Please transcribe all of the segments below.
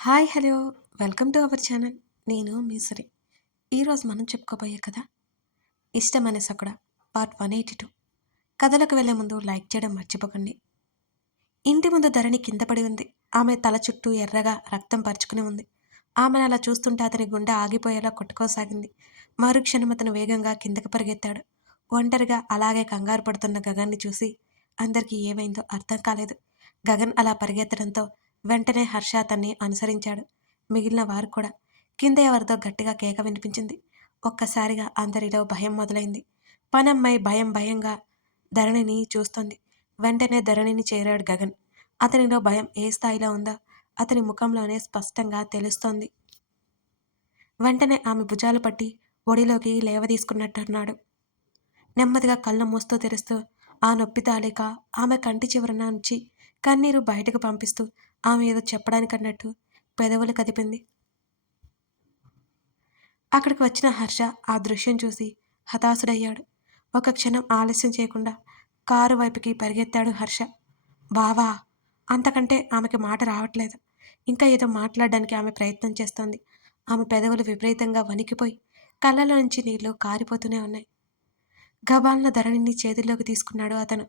Hi hello welcome to our channel. నేను మీ సిరి. ఈరోజు మనం చెప్పుకోబోయే కథ ఇష్టమనే సకుడ పార్ట్ 182. కథలకు వెళ్లే ముందు లైక్ చేయడం మర్చిపోకండి. ఇంటి ముందు ధరణి కింద పడి ఉంది. ఆమె తల చుట్టూ ఎర్రగా రక్తం పరుచుకుని ఉంది. ఆమెను అలా చూస్తుంటే అతని గుండె ఆగిపోయేలా కొట్టుకోసాగింది. మరుక్షణం అతను వేగంగా కిందకి పరిగెత్తాడు. ఒంటరిగా అలాగే కంగారు పడుతున్న గగన్ని చూసి అందరికీ ఏమైందో అర్థం కాలేదు. గగన్ అలా పరిగెత్తడంతో వెంటనే హర్ష అతన్ని అనుసరించాడు. మిగిలిన వారు కూడా. కింద ఎవరితో గట్టిగా కేక వినిపించింది. ఒక్కసారిగా అందరిలో భయం మొదలైంది. పనమ్మాయి భయంగా ధరణిని చూస్తోంది. వెంటనే ధరణిని చేరాడు గగన్. అతనిలో భయం ఏ స్థాయిలో ఉందో అతని ముఖంలోనే స్పష్టంగా తెలుస్తోంది. వెంటనే ఆమె భుజాలు పట్టి ఒడిలోకి లేవదీసుకున్నట్టున్నాడు. నెమ్మదిగా కళ్ళు మూస్తూ తెరుస్తూ ఆ నొప్పి తాలేక ఆమె కంటి చివరన నుంచి కన్నీరు బయటకు పంపిస్తూ ఆమె ఏదో చెప్పడానికన్నట్టు పెదవులు కదిపింది. అక్కడికి వచ్చిన హర్ష ఆ దృశ్యం చూసి హతాశుడయ్యాడు. ఒక క్షణం ఆలస్యం చేయకుండా కారు వైపుకి పరిగెత్తాడు హర్ష. బావా! అంతకంటే ఆమెకి మాట రావట్లేదు. ఇంకా ఏదో మాట్లాడడానికి ఆమె ప్రయత్నం చేస్తోంది. ఆమె పెదవులు విపరీతంగా వణికిపోయి కళ్ళలో నుంచి నీళ్లు కారిపోతూనే ఉన్నాయి. గబాల్న ధరణిని చేతుల్లోకి తీసుకున్నాడు అతను.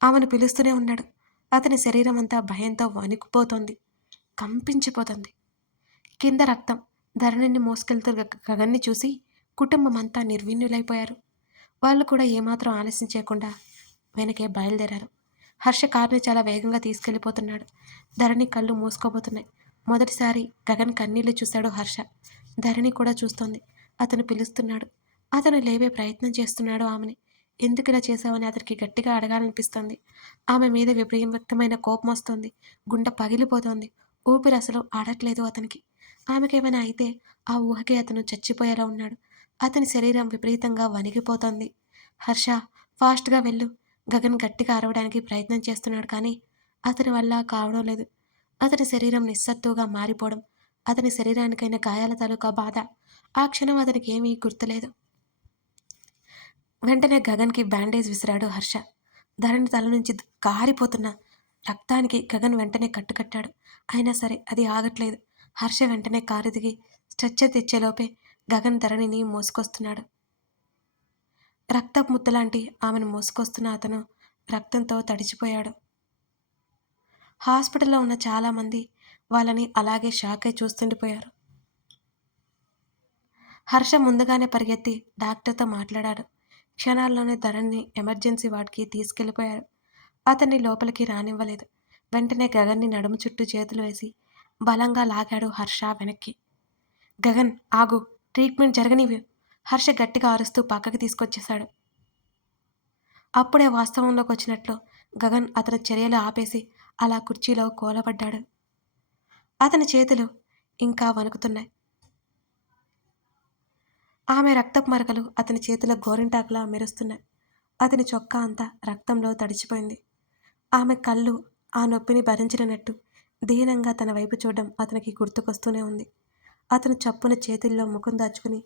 ఆమెను పిలుస్తూనే ఉన్నాడు. అతని శరీరం అంతా భయంతో వణికిపోతోంది, కంపించిపోతుంది. కింద రక్తం. ధరణిని మోసుకెళ్తూ గగన్ని చూసి కుటుంబం అంతా నిర్విణ్యులైపోయారు. వాళ్ళు కూడా ఏమాత్రం ఆలస్యం చేయకుండా వెనకే బయలుదేరారు. హర్ష కార్ని చాలా వేగంగా తీసుకెళ్లిపోతున్నాడు. ధరణి కళ్ళు మూసుకోబోతున్నాయి. మొదటిసారి గగన్ కన్నీళ్లు చూశాడు హర్ష. ధరణి కూడా చూస్తోంది. అతను పిలుస్తున్నాడు. అతను లేవే ప్రయత్నం చేస్తున్నాడు ఆమెని. ఎందుకు ఇలా చేశావని అతనికి గట్టిగా అడగాలనిపిస్తోంది. ఆమె మీద విపరీతమైన కోపం వస్తోంది. గుండె పగిలిపోతోంది. ఊపిరి అసలు ఆడట్లేదు అతనికి. ఆమెకేమైనా అయితే ఆ ఊహకే అతను చచ్చిపోయేలా ఉన్నాడు. అతని శరీరం విపరీతంగా వణికిపోతోంది. హర్ష, ఫాస్ట్గా వెళ్ళు. గగన్ గట్టిగా అరవడానికి ప్రయత్నం చేస్తున్నాడు కానీ అతని వల్ల కావడం లేదు. అతని శరీరం నిస్సత్తుగా మారిపోవడం, అతని శరీరానికైన గాయాల తాలూకా బాధ. ఆ క్షణం అతనికి ఏమీ గుర్తులేదు. వెంటనే గగన్కి బ్యాండేజ్ విసిరాడు హర్ష. ధరణి తల నుంచి కారిపోతున్న రక్తానికి గగన్ వెంటనే కట్టుకట్టాడు. అయినా సరే అది ఆగట్లేదు. హర్ష వెంటనే కారు దిగి స్ట్రెచ్చర్ తెచ్చేలోపే గగన్ ధరణిని మోసుకొస్తున్నాడు. రక్తపు ముద్దలాంటి ఆమెను మోసుకొస్తున్న అతను రక్తంతో తడిచిపోయాడు. హాస్పిటల్లో ఉన్న చాలామంది వాళ్ళని అలాగే షాక్ అయి చూస్తుండిపోయారు. హర్ష ముందుగానే పరిగెత్తి డాక్టర్తో మాట్లాడాడు. క్షణాల్లోనే ధరణిని ఎమర్జెన్సీ వార్డ్కి తీసుకెళ్లిపోయారు. అతన్ని లోపలికి రానివ్వలేదు. వెంటనే గగన్ని నడుము చుట్టూ చేతులు వేసి బలంగా లాగాడు హర్ష వెనక్కి. గగన్ ఆగు, ట్రీట్మెంట్ జరగనివ్వు. హర్ష గట్టిగా అరుస్తూ పక్కకి తీసుకొచ్చేశాడు. అప్పుడే వాస్తవంలోకి వచ్చినట్లు గగన్ అతని చర్యలు ఆపేసి అలా కుర్చీలో కూలబడ్డాడు. అతని చేతులు ఇంకా వణుకుతున్నాయి. ఆమె రక్తపు మరకలు అతని చేతిలో గోరింటాకులా మెరుస్తున్నాయి. అతని చొక్కా అంతా రక్తంలో తడిచిపోయింది. ఆమె కళ్ళు ఆ నొప్పిని భరించలేనట్టు దీనంగా తన వైపు చూడడం అతనికి గుర్తుకొస్తూనే ఉంది. అతను చప్పున చేతుల్లో ముఖం దాచుకుని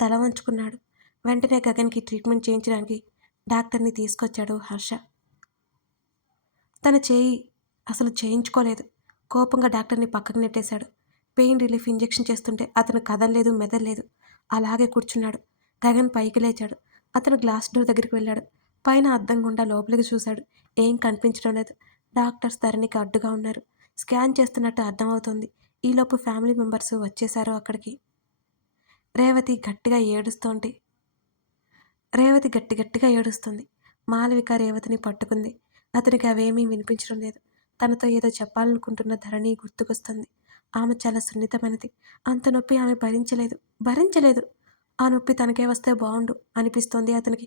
తల వంచుకున్నాడు. వెంటనే గగన్కి ట్రీట్మెంట్ చేయించడానికి డాక్టర్ని తీసుకొచ్చాడు హర్ష. తన చేయి అసలు చేయించుకోలేదు. కోపంగా డాక్టర్ని పక్కకు నెట్టేశాడు. పెయిన్ రిలీఫ్ ఇంజెక్షన్ చేస్తుంటే అతను కదలలేదు, మెదలలేదు. అలాగే కూర్చున్నాడు. గగన్ పైకి లేచాడు. అతను గ్లాస్ డోర్ దగ్గరికి వెళ్ళాడు. పైన అద్దం గుండా లోపలికి చూశాడు. ఏం కనిపించడం లేదు. డాక్టర్స్ ధరణికి అడ్డుగా ఉన్నారు. స్కాన్ చేస్తున్నట్టు అర్థమవుతోంది. ఈలోపు ఫ్యామిలీ మెంబర్స్ వచ్చేశారు అక్కడికి. రేవతి గట్టిగా ఏడుస్తుంది. మాలవిక రేవతిని పట్టుకుంది. అతనికి అవేమీ వినిపించడం లేదు. తనతో ఏదో చెప్పాలనుకుంటున్న ధరణి గుర్తుకొస్తుంది. ఆమె చాలా సున్నితమైనది. అంత నొప్పి ఆమె భరించలేదు. ఆ నొప్పి తనకే వస్తే బాగుండు అనిపిస్తోంది అతనికి.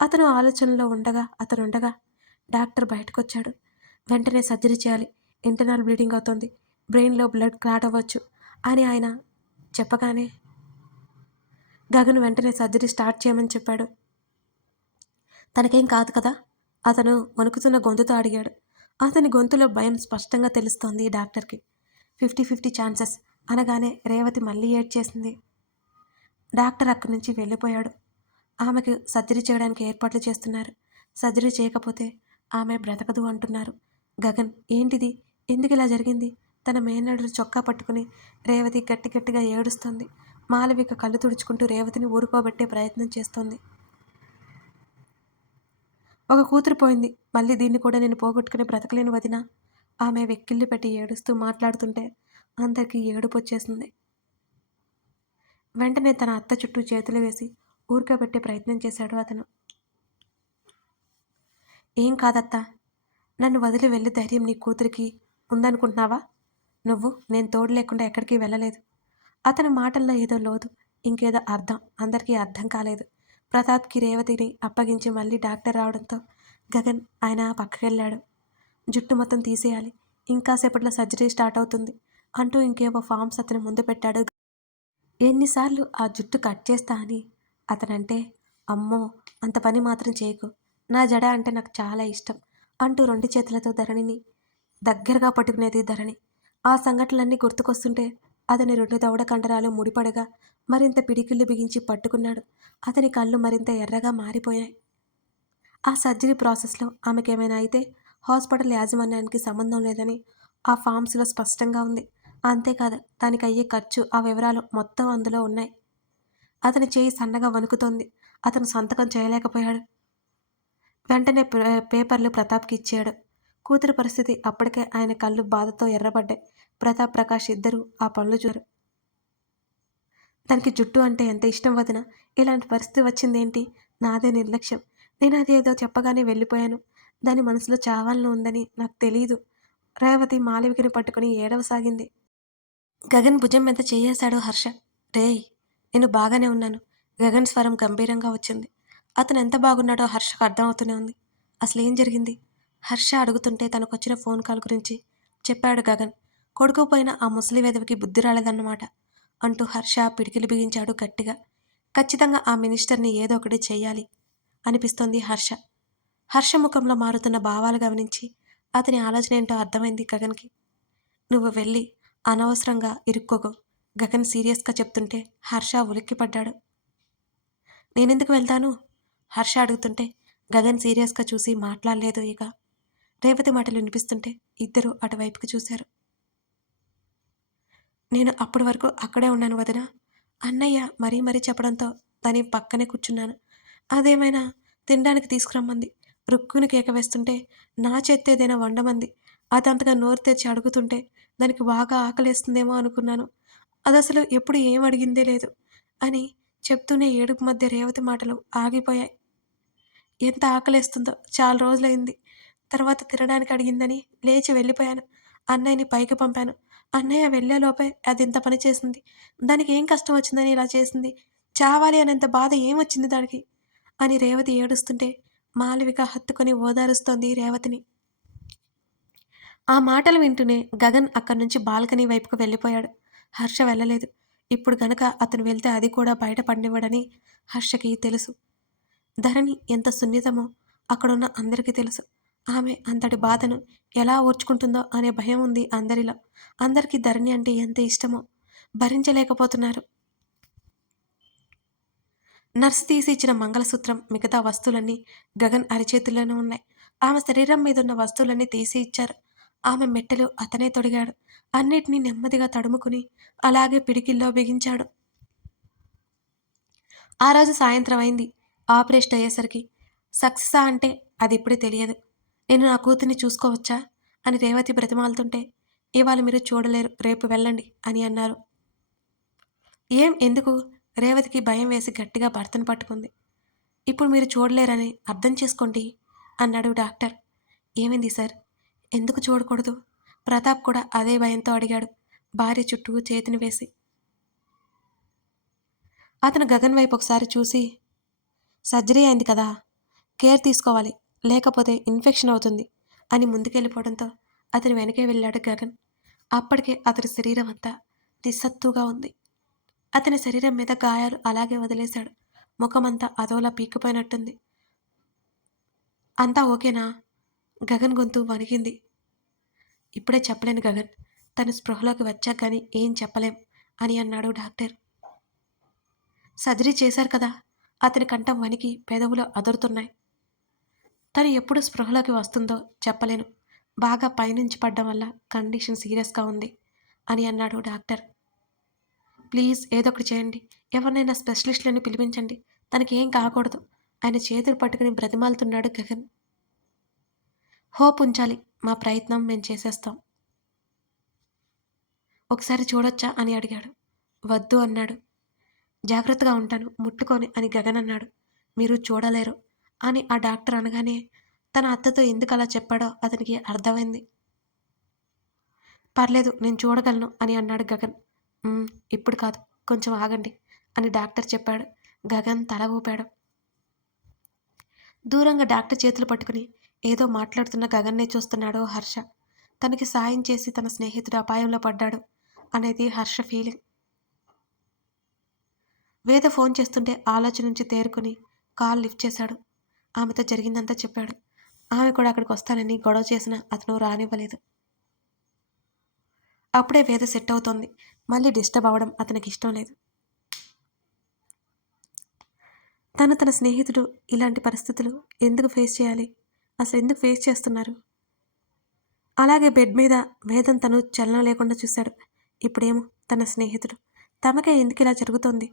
అతను ఆలోచనలో ఉండగా డాక్టర్ బయటకొచ్చాడు. వెంటనే సర్జరీ చేయాలి. ఇంటర్నల్ బ్లీడింగ్ అవుతోంది. బ్రెయిన్లో బ్లడ్ క్లాట్ అవ్వచ్చు అని ఆయన చెప్పగానే గగన్ వెంటనే సర్జరీ స్టార్ట్ చేయమని చెప్పాడు. తనకేం కాదు కదా? అతను వణుకుతున్న గొంతుతో అడిగాడు. అతని గొంతులో భయం స్పష్టంగా తెలుస్తోంది డాక్టర్కి. 50-50 ఛాన్సెస్ అనగానే రేవతి మళ్ళీ ఏడ్చేసింది. డాక్టర్ అక్కడి నుంచి వెళ్ళిపోయాడు. ఆమెకు సర్జరీ చేయడానికి ఏర్పాట్లు చేస్తున్నారు. సర్జరీ చేయకపోతే ఆమె బ్రతకదు అంటున్నారు. గగన్ ఏంటిది? ఎందుకిలా జరిగింది? తన మేనల్లుడు చొక్కా పట్టుకుని రేవతి గట్టి గట్టిగా ఏడుస్తోంది. మాలవిక కళ్ళు తుడుచుకుంటూ రేవతిని ఊరుకోబెట్టే ప్రయత్నం చేస్తోంది. ఒక కూతురు పోయింది. మళ్ళీ దీన్ని కూడా నేను పోగొట్టుకుని బ్రతకలేను వదినా. ఆమె వెక్కిళ్ళు పెట్టి ఏడుస్తూ మాట్లాడుతుంటే అందరికీ ఏడుపొచ్చేసింది. వెంటనే తన అత్త చుట్టూ చేతులు వేసి ఊరుకోబెట్టే ప్రయత్నం చేశాడు అతను. ఏం కాదత్తా, నన్ను వదిలి వెళ్ళే ధైర్యం నీ కూతురికి ఉందనుకుంటున్నావా? నేను తోడు లేకుండా ఎక్కడికి వెళ్ళలేదు. అతని మాటల్లో ఏదో లోతు, ఇంకేదో అర్థం అందరికీ అర్థం కాలేదు. ప్రతాప్కి రేవతిని అప్పగించి మళ్ళీ డాక్టర్ రావడంతో గగన్ ఆయన పక్కకెళ్ళాడు. జుట్టు మొత్తం తీసేయాలి, ఇంకాసేపట్లో సర్జరీ స్టార్ట్ అవుతుంది అంటూ ఇంకేవో ఫామ్స్ అతని ముందు పెట్టాడు. ఎన్నిసార్లు ఆ జుట్టు కట్ చేస్తా అని అతనంటే, అమ్మో అంత పని మాత్రం చేయకు, నా జడ అంటే నాకు చాలా ఇష్టం అంటూ 2 చేతులతో ధరణిని దగ్గరగా పట్టుకునేది ధరణి. ఆ సంఘటనలన్నీ గుర్తుకొస్తుంటే అతని 2 దవడ కండరాలు ముడిపడగా మరింత పిడికిళ్ళు బిగించి పట్టుకున్నాడు. అతని కళ్ళు మరింత ఎర్రగా మారిపోయాయి. ఆ సర్జరీ ప్రాసెస్లో ఆమెకేమైనా అయితే హాస్పిటల్ యాజమాన్యానికి సంబంధం లేదని ఆ ఫామ్స్లో స్పష్టంగా ఉంది. అంతేకాదు దానికి అయ్యే ఖర్చు, ఆ వివరాలు మొత్తం అందులో ఉన్నాయి. అతని చేయి సన్నగా వణుకుతోంది. అతను సంతకం చేయలేకపోయాడు. వెంటనే పేపర్లు ప్రతాప్కి ఇచ్చాడు. కూతురు పరిస్థితి అప్పటికే ఆయన కళ్ళు బాధతో ఎర్రబడ్డాయి. ప్రతాప్, ప్రకాష్ ఇద్దరూ ఆ పనులు చూశారు. దానికి జుట్టు అంటే ఎంత ఇష్టం వదినా, ఇలాంటి పరిస్థితి వచ్చిందేంటి? నాదే నిర్లక్ష్యం. నేను అదేదో చెప్పగానే వెళ్ళిపోయాను. దాని మనసులో చావాలని ఉందని నాకు తెలీదు. రేవతి మాలవికని పట్టుకుని ఏడవసాగింది. గగన్ భుజం మీద చేయేశాడు హర్ష. రేయ్, నేను బాగానే ఉన్నాను. గగన్ స్వరం గంభీరంగా వచ్చింది. అతను ఎంత బాగున్నాడో హర్షకు అర్థమవుతూనే ఉంది. అసలేం జరిగింది? హర్ష అడుగుతుంటే తనకొచ్చిన ఫోన్ కాల్ గురించి చెప్పాడు గగన్. కొడుకు పోయిన ఆ ముసలి వెధవకి బుద్ధి రాలేదన్నమాట అంటూ హర్ష పిడికిలి బిగించాడు గట్టిగా. ఖచ్చితంగా ఆ మినిస్టర్ని ఏదో ఒకటి చెయ్యాలి అనిపిస్తోంది హర్ష. హర్ష ముఖంలో మారుతున్న భావాలు గమనించి అతని ఆలోచన ఏంటో అర్థమైంది గగన్కి. నువ్వు వెళ్ళి అనవసరంగా ఇరుక్కోకు, గగన్ సీరియస్గా చెప్తుంటే హర్ష ఉలిక్కిపడ్డాడు. నేనెందుకు వెళ్తాను? హర్ష అడుగుతుంటే గగన్ సీరియస్గా చూసి మాట్లాడలేదు. ఇక రేవతి మాటలు వినిపిస్తుంటే ఇద్దరూ అటువైపుకి చూశారు. నేను అప్పటి వరకు అక్కడే ఉన్నాను వదినా. అన్నయ్య మరీ మరీ చెప్పడంతో దాని పక్కనే కూర్చున్నాను. అదేమైనా తినడానికి తీసుకురమ్మంది. రుక్కుని కేక వేస్తుంటే నా చేత్తో ఏదైనా వండమంది. అదంతగా నోరు తెరిచి అడుగుతుంటే దానికి బాగా ఆకలేస్తుందేమో అనుకున్నాను. అదసలు ఎప్పుడు ఏం అడిగిందే లేదు అని చెప్తూనే ఏడుపు మధ్య రేవతి మాటలు ఆగిపోయాయి. ఎంత ఆకలేస్తుందో, చాలా రోజులైంది. తర్వాత తినడానికి అడిగిందని లేచి వెళ్ళిపోయాను. అన్నయ్యని పైకి పంపాను. అన్నయ్య వెళ్ళేలోపే అది ఇంత పని చేసింది. దానికి ఏం కష్టం వచ్చిందని ఇలా చేసింది? చావాలి అనేంత బాధ ఏమొచ్చింది దానికి? అని రేవతి ఏడుస్తుంటే మాలవిక హత్తుకొని ఓదారుస్తోంది రేవతిని. ఆ మాటలు వింటూనే గగన్ అక్కడి నుంచి బాల్కనీ వైపుకు వెళ్ళిపోయాడు. హర్ష వెళ్ళలేదు. ఇప్పుడు గనక అతను వెళ్తే అది కూడా బయట పడనివ్వడని హర్షకి తెలుసు. ధరణి ఎంత సున్నితమో అక్కడున్న అందరికీ తెలుసు. ఆమె అంతటి బాధను ఎలా ఓర్చుకుంటుందో అనే భయం ఉంది అందరిలో. అందరికీ ధరణి అంటే ఎంత ఇష్టమో భరించలేకపోతున్నారు. నర్సు తీసి ఇచ్చిన మంగళసూత్రం, మిగతా వస్తువులన్నీ గగన్ అరిచేతుల్లోనే ఉన్నాయి. ఆమె శరీరం మీదున్న వస్తువులన్నీ తీసి ఇచ్చారు. ఆమె మెట్టెలు అతనే తొడిగాడు. అన్నిటినీ నెమ్మదిగా తడుముకుని అలాగే పిడికిల్లో బిగించాడు. ఆ రోజు సాయంత్రం అయింది. ఆపరేషన్ అయ్యేసరికి సక్సెసా అంటే అది ఇప్పుడే తెలియదు. నేను నా కూతుర్ని చూసుకోవచ్చా అని రేవతి బ్రతిమాలుతుంటే, ఇవాళ మీరు చూడలేరు, రేపు వెళ్ళండి అని అన్నారు. ఏం ఎందుకు? రేవతికి భయం వేసి గట్టిగా భర్తను పట్టుకుంది. ఇప్పుడు మీరు చూడలేరని అర్థం చేసుకోండి అన్నాడు డాక్టర్. ఏమైంది సార్? ఎందుకు చూడకూడదు? ప్రతాప్ కూడా అదే భయంతో అడిగాడు, భార్య చుట్టూ చేతిని వేసి. అతను గగన్ వైపు ఒకసారి చూసి, సర్జరీ అయింది కదా, కేర్ తీసుకోవాలి, లేకపోతే ఇన్ఫెక్షన్ అవుతుంది అని ముందుకెళ్ళిపోవడంతో అతని వెనకే వెళ్ళాడు గగన్. అప్పటికే అతని శరీరం అంతా నిస్సత్తుగా ఉంది. అతని శరీరం మీద గాయాలు అలాగే వదిలేశాడు. ముఖమంతా అదోలా పీక్కుపోయినట్టుంది. అంతా ఓకేనా? గగన్ గొంతు వణికింది. ఇప్పుడే చెప్పలేను గగన్, తను స్పృహలోకి వచ్చాక కానీ ఏం చెప్పలేం అని అన్నాడు డాక్టర్. సర్జరీ చేశారు కదా? అతని కంఠం వణికి పెదవులు అదురుతున్నాయి. తను ఎప్పుడు స్పృహలోకి వస్తుందో చెప్పలేను. బాగా పైనుంచి పడ్డం వల్ల కండిషన్ సీరియస్‌గా ఉంది అని అన్నాడు డాక్టర్. ప్లీజ్ ఏదో ఒకటి చేయండి. ఎవరినైనా స్పెషలిస్ట్‌లని పిలిపించండి. తనకేం కాకూడదు. ఆయన చేతులు పట్టుకుని బ్రతిమాలుతున్నాడు గగన్. హోప్ ఉంచాలి. మా ప్రయత్నం మేము చేసేస్తాం. ఒకసారి చూడొచ్చా అని అడిగాడు. వద్దు అన్నాడు. జాగ్రత్తగా ఉంటాను. ముట్టుకోని అని గగన్ అన్నాడు. మీరు చూడలేరు అని ఆ డాక్టర్ అనగానే తన అత్తతో ఎందుకలా చెప్పాడో అతనికి అర్థమైంది. పర్లేదు నేను చూడగలను అని అన్నాడు గగన్. "హ్మ్. ఇప్పుడు కాదు. కొంచెం ఆగండి" అని డాక్టర్ చెప్పాడు. గగన్ తల ఊపాడు. దూరంగా డాక్టర్ చేతులు పట్టుకుని ఏదో మాట్లాడుతున్న గగన్నే చూస్తున్నాడు హర్ష. తనకి సాయం చేసి తన స్నేహితుడు అపాయంలో పడ్డాడు అనేది హర్ష ఫీలింగ్. వేద ఫోన్ చేస్తుంటే ఆలోచన నుంచి తేరుకుని కాల్ లిఫ్ట్ చేశాడు. ఆమెతో జరిగిందంతా చెప్పాడు. ఆమె కూడా అక్కడికి వస్తానని గొడవ చేసినా అతను రానివ్వలేదు. అప్పుడే వేద సెట్ అవుతోంది. మళ్ళీ డిస్టర్బ్ అవ్వడం అతనికి ఇష్టం లేదు. తన స్నేహితుడు ఇలాంటి పరిస్థితులు ఎందుకు ఫేస్ చేయాలి? అసలు ఎందుకు ఫేస్ చేస్తున్నారు? అలాగే బెడ్ మీద వేదం తను చలనం లేకుండా చూశాడు. ఇప్పుడేమో తన స్నేహితుడు. తమకే ఎందుకిలా జరుగుతోంది?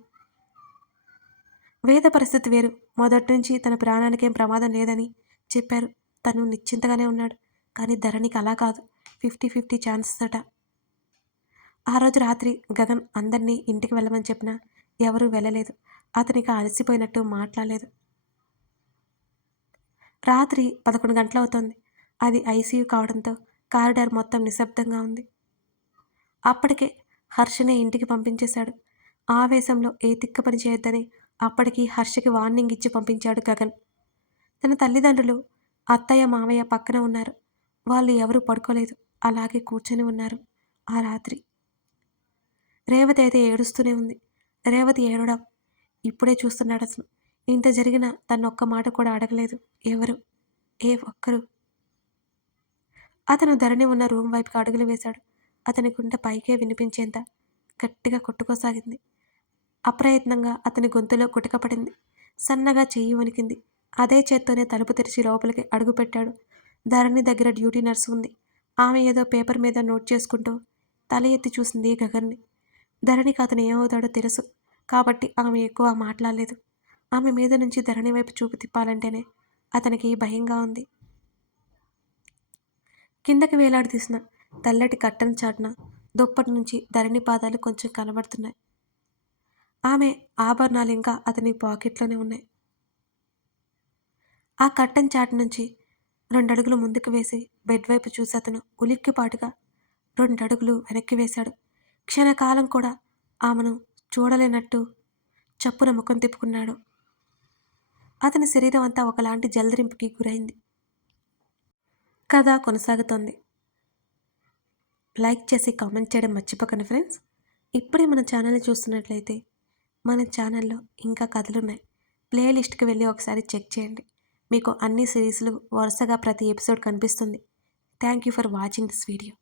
వేద పరిస్థితి వేరు. మొదటి నుంచి తన ప్రాణానికేం ప్రమాదం లేదని చెప్పారు. తను నిశ్చింతగానే ఉన్నాడు. కానీ ధరణికి అలా కాదు. 50-50 ఛాన్సెస్ అట. ఆ రోజు రాత్రి గగన్ అందరినీ ఇంటికి వెళ్ళమని చెప్పినా ఎవరూ వెళ్ళలేదు. అతనిక అలసిపోయినట్టు మాట్లాడలేదు. రాత్రి 11 గంటలవుతోంది. అది ఐసీయూ కావడంతో కారిడార్ మొత్తం నిశ్శబ్దంగా ఉంది. అప్పటికే హర్షనే ఇంటికి పంపించేశాడు. ఆవేశంలో ఏ తిక్క పని చేయొద్దని అప్పటికి హర్షకి వార్నింగ్ ఇచ్చి పంపించాడు గగన్. తన తల్లిదండ్రులు అత్తయ్య, మావయ్య పక్కన ఉన్నారు. వాళ్ళు ఎవరూ పడుకోలేదు. అలాగే కూర్చొని ఉన్నారు ఆ రాత్రి. రేవతి అయితే ఏడుస్తూనే ఉంది. రేవతి ఏడవడం ఇప్పుడే చూస్తున్నాడతను. ఇంత జరిగినా తనొక్క మాట కూడా అడగలేదు ఎవరు. ఏ ఒక్కరు. అతను ధరణి ఉన్న రూమ్ వైపుకి అడుగులు వేశాడు. అతని గుండె పైకే వినిపించేంత గట్టిగా కొట్టుకోసాగింది. అప్రయత్నంగా అతని గొంతులో గుటకపడింది. సన్నగా చెయ్యి వణికింది. అదే చేత్తోనే తలుపు తెరిచి లోపలికి అడుగుపెట్టాడు. ధరణి దగ్గర డ్యూటీ నర్సు ఉంది. ఆమె ఏదో పేపర్ మీద నోట్ చేసుకుంటూ తల ఎత్తి చూసింది గగన్ని. ధరణికి అతను ఏమవుతాడో తెలుసు కాబట్టి ఆమె ఎక్కువ మాట్లాడలేదు. ఆమె మీద నుంచి ధరణి వైపు చూపు తిప్పాలంటేనే అతనికి భయంగా ఉంది. కిందకి వేలాడదీసిన తెల్లటి కట్టెన చాటున దుప్పటి నుంచి ధరణి పాదాలు కొంచెం కనబడుతున్నాయి. ఆమె ఆభరణాలు ఇంకా అతని పాకెట్లోనే ఉన్నాయి. ఆ కట్టెన్ చాటు నుంచి 2 అడుగులు ముందుకు వేసి బెడ్ వైపు చూసి అతను ఉలిక్కిపాటుగా 2 అడుగులు వెనక్కి వేశాడు. క్షణకాలం కూడా ఆమెను చూడలేనట్టు చప్పున ముఖం తిప్పుకున్నాడు. అతని శరీరం అంతా ఒకలాంటి జలదరింపుకి గురైంది. కథ కొనసాగుతోంది. లైక్ చేసి కామెంట్ చేయడం మర్చిపోకండి ఫ్రెండ్స్. ఇప్పుడే మన ఛానల్ని చూస్తున్నట్లయితే మన ఛానల్లో ఇంకా కథలున్నాయి. ప్లేలిస్ట్కి వెళ్ళి ఒకసారి చెక్ చేయండి. మీకు అన్ని సిరీస్లు వరుసగా ప్రతి ఎపిసోడ్ కనిపిస్తుంది. Thank you for watching this video.